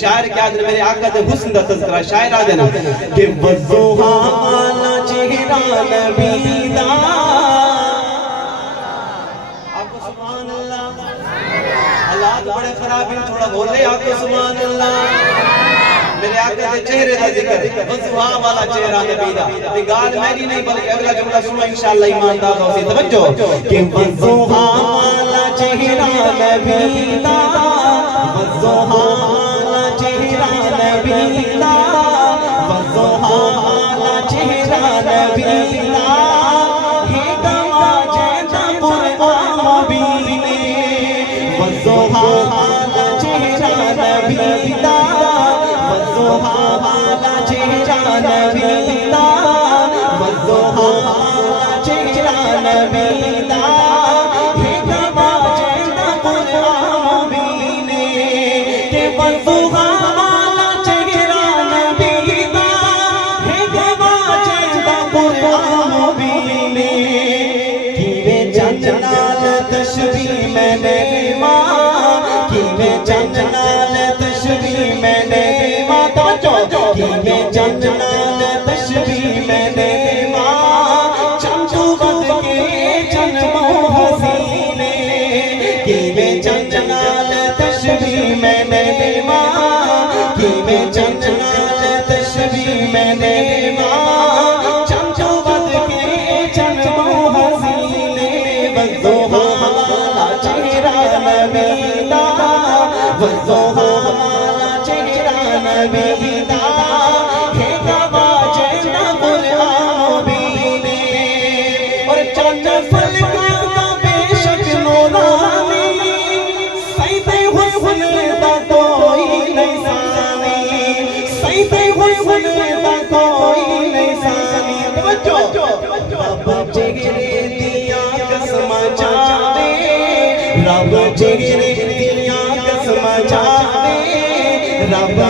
شاعر کیا دن میرے آقا دے حسن دا تذکرہ شاعر آدھے نا کہ وضوحا والا چہرہ نبی دا آقا سبحان اللہ حالات بڑے خراب ہیں تھوڑا بولے آقا سبحان اللہ میرے آقا دے چہرے دا ذکر وضوحا والا چہرہ نبی دا یہ گال میری نہیں بلکہ اگلا جملہ سنو انشاءاللہ ایمان داد ہو سی توجہ کہ وضوحا والا چہرہ نبی دا وضوحا چہرہ نبی دا وضوحا والا چہرہ نبی دا ہے گما جیتا قرآن مبینے وضوحا والا چہرہ نبی دا وضوحا والا چہرہ نبی دا وضوحا والا چہرہ نبی دا ہے گما جیتا قرآن مبینے کہ وضوحا تشبیح میں نے ماں کیوے جنجنال تشبیح میں نے ماں توجہ کیوے جنجنال تشبیح میں نے ماں چمچو بد کے جنموں حسینے کیوے جنجنال تشبیح میں نے ماں کیوے جنجنال تشبیح میں نے ماں چمچو بد کے جنموں حسینے وضوحا وضوحا والا چہرہ نبی دا ہے گوا جیتا قرآن مبینے اور چند فلکوں کا بے شک نورانی سیدِ حسن دا کوئی نہیں ثانی سیدِ حسن دا کوئی نہیں ثانی رب چہرے دیا قسم جانے رب چہرے دیا قسم جانے رب